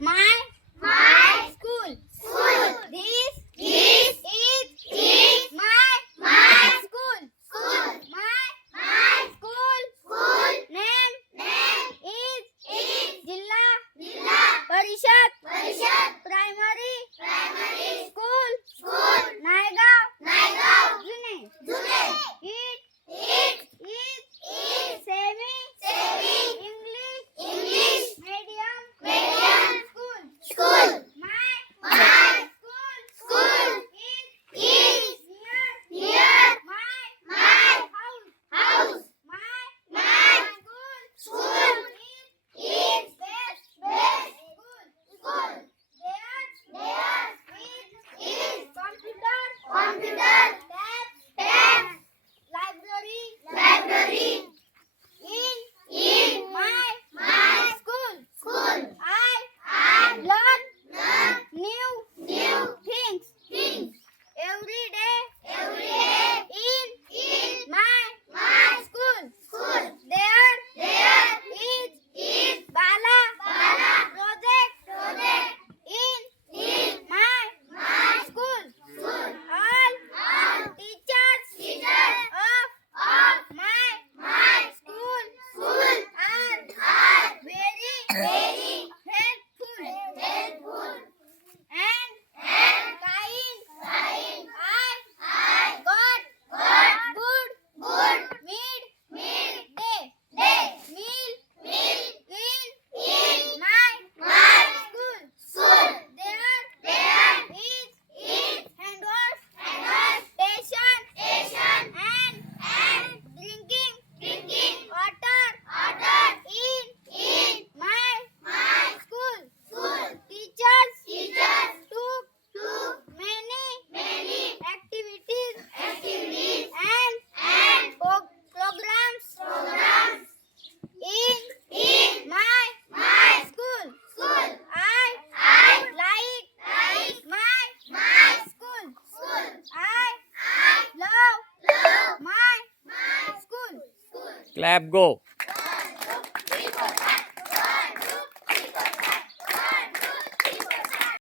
my school. This is my school. My school name is Jilla Parishad Primary School Naigaon June. It is semi English medium school. My school is near my house. My school is best school. There is computer lab, library in my school. I learn new things every day in my school. There is Bala project in my school. All teachers of my school are very helpful and kind. I got good midday meal in my school. There is hand wash station and drinking water in my school. Teachers took many activities and programs in my school. I like my school. I love my school. Clap, go.